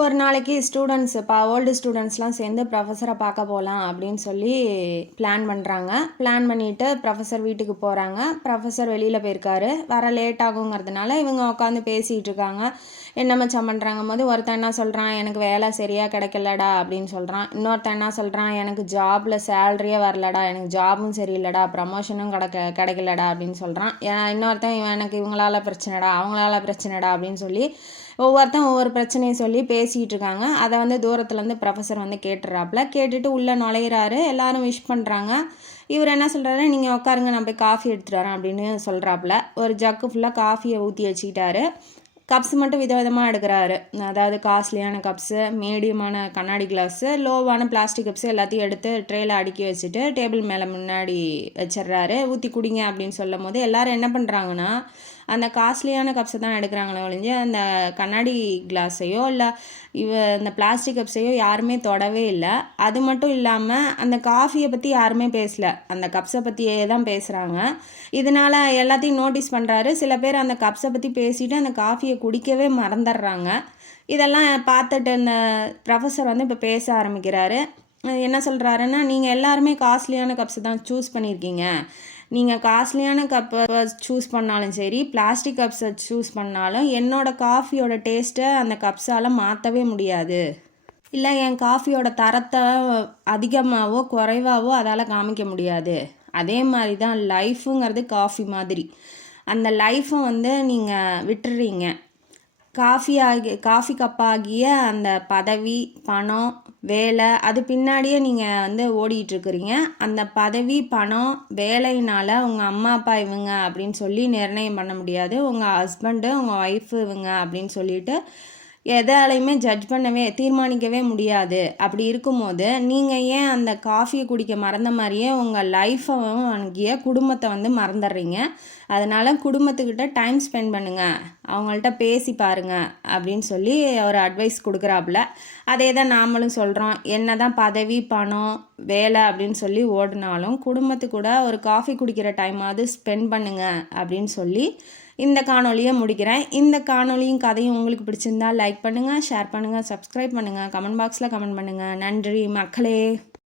ஒரு நாளைக்கு ஓல்டு ஸ்டூடெண்ட்ஸ்லாம் சேர்ந்து ப்ரொஃபஸரை பார்க்க போகலாம் அப்படின்னு சொல்லி பிளான் பண்ணுறாங்க. பிளான் பண்ணிவிட்டு ப்ரொஃபஸர் வீட்டுக்கு போகிறாங்க. ப்ரொஃபஸர் வெளியில் போயிருக்காரு. வர லேட் ஆகுங்கிறதுனால இவங்க உட்காந்து பேசிகிட்டு இருக்காங்க. என்ன மச்சான் பண்ணுறாங்கும் போது ஒருத்தன் என்ன சொல்கிறான், எனக்கு வேலை சரியாக கிடைக்கலடா அப்படின்னு சொல்கிறான். இன்னொருத்தன் என்ன சொல்கிறான், எனக்கு ஜாபில் சேலரியே வரலடா, எனக்கு ஜாபும் சரியில்லைடா, ப்ரமோஷனும் கிடைக்கலடா அப்படின்னு சொல்கிறான். இன்னொருத்தன் எனக்கு இவங்களால பிரச்சனைடா, அவங்களால பிரச்சனைடா அப்படின்னு சொல்லி ஒவ்வொருத்தன் ஒவ்வொரு பிரச்சனையை சொல்லி பேசிகிட்டு இருக்காங்க. அதை தூரத்துலேருந்து ப்ரொஃபஸர் கேட்டுறாப்புல. கேட்டுட்டு உள்ளே நுழையிறாரு. எல்லாரும் விஷ் பண்ணுறாங்க. இவர் என்ன சொல்கிறாரு, நீங்கள் உட்காருங்க, நான் போய் காஃபி எடுத்துகிட்டு வரேன் அப்படின்னு சொல்கிறாப்புல. ஒரு ஜக்கு ஃபுல்லாக காஃபியை ஊற்றி வச்சுக்கிட்டாரு. கப்ஸ் மட்டும் விதவிதமாக எடுக்கிறாரு. அதாவது காஸ்ட்லியான கப்ஸு, மீடியமான கண்ணாடி கிளாஸு, லோவான பிளாஸ்டிக் கப்ஸு எல்லாத்தையும் எடுத்து ட்ரேயில் அடுக்கி வச்சுட்டு டேபிள் மேலே முன்னாடி வச்சிட்றாரு. ஊற்றி குடிங்க அப்படின்னு சொல்லும் போது எல்லோரும் என்ன பண்ணுறாங்கன்னா, அந்த காஸ்ட்லியான கப்ஸை தான் எடுக்கிறாங்களே ஒழிஞ்சு அந்த கண்ணாடி கிளாஸையோ இல்லை இந்த பிளாஸ்டிக் கப்ஸையோ யாருமே தொடவே இல்லை. அது மட்டும் இல்லாமல் அந்த காஃபியை பற்றி யாருமே பேசலை, அந்த கப்ஸை பற்றியே தான் பேசுகிறாங்க. இதனால் எல்லாத்தையும் நோட்டீஸ் பண்ணுறாரு. சில பேர் அந்த கப்ஸை பற்றி பேசிட்டு அந்த காஃபியை குடிக்கவே மறந்துடுறாங்க. இதெல்லாம் பார்த்துட்டு இந்த ப்ரொஃபஸர் இப்போ பேச ஆரம்பிக்கிறாரு. என்ன சொல்கிறாருன்னா, நீங்கள் எல்லாருமே காஸ்ட்லியான கப்ஸை தான் சூஸ் பண்ணியிருக்கீங்க. நீங்கள் காஸ்ட்லியான கப்பை சூஸ் பண்ணாலும் சரி, பிளாஸ்டிக் கப்ஸை சூஸ் பண்ணாலும் என்னோடய காஃபியோட டேஸ்ட்டை அந்த கப்ஸால் மாற்றவே முடியாது. இல்லை என் காஃபியோட தரத்தை அதிகமாகவோ குறைவாகவோ அதால் காமிக்க முடியாது. அதே மாதிரி தான் லைஃபுங்கிறது காஃபி மாதிரி. அந்த லைஃப்பை நீங்கள் விட்டுறீங்க. காஃபி கப்பாகிய அந்த பதவி, பணம், வேலை அது பின்னாடியே நீங்கள் ஓடிட்டுருக்குறீங்க. அந்த பதவி, பணம், வேலையினால் உங்கள் அம்மா அப்பா இவங்க அப்படின்னு சொல்லி நிர்ணயம் பண்ண முடியாது. உங்கள் ஹஸ்பண்டு, உங்கள் ஒய்ஃபு இவங்க அப்படின்னு சொல்லிட்டு எதாலையுமே தீர்மானிக்கவே முடியாது. அப்படி இருக்கும்போது நீங்கள் ஏன் அந்த காஃபியை குடிக்க மறந்த மாதிரியே உங்கள் லைஃப்பை அங்கேயே குடும்பத்தை மறந்துடுறீங்க. அதனால் குடும்பத்துக்கிட்ட டைம் ஸ்பெண்ட் பண்ணுங்கள், அவங்கள்ட்ட பேசி பாருங்கள் அப்படின்னு சொல்லி ஒரு அட்வைஸ் கொடுக்குறாப்புல. அதே தான் நாமளும் சொல்கிறோம். என்ன தான் பதவி, பணம், வேலை அப்படின்னு சொல்லி ஓடினாலும் குடும்பத்துக்கூட ஒரு காஃபி குடிக்கிற டைமாவது ஸ்பெண்ட் பண்ணுங்கள் அப்படின்னு சொல்லி இந்த காணொலியை முடிக்கிறேன். இந்த காணொலியும் கதையும் உங்களுக்கு பிடிச்சிருந்தா லைக் பண்ணுங்கள், ஷேர் பண்ணுங்கள், சப்ஸ்கிரைப் பண்ணுங்கள், கமெண்ட் பாக்ஸில் கமெண்ட் பண்ணுங்கள். நன்றி மக்களே.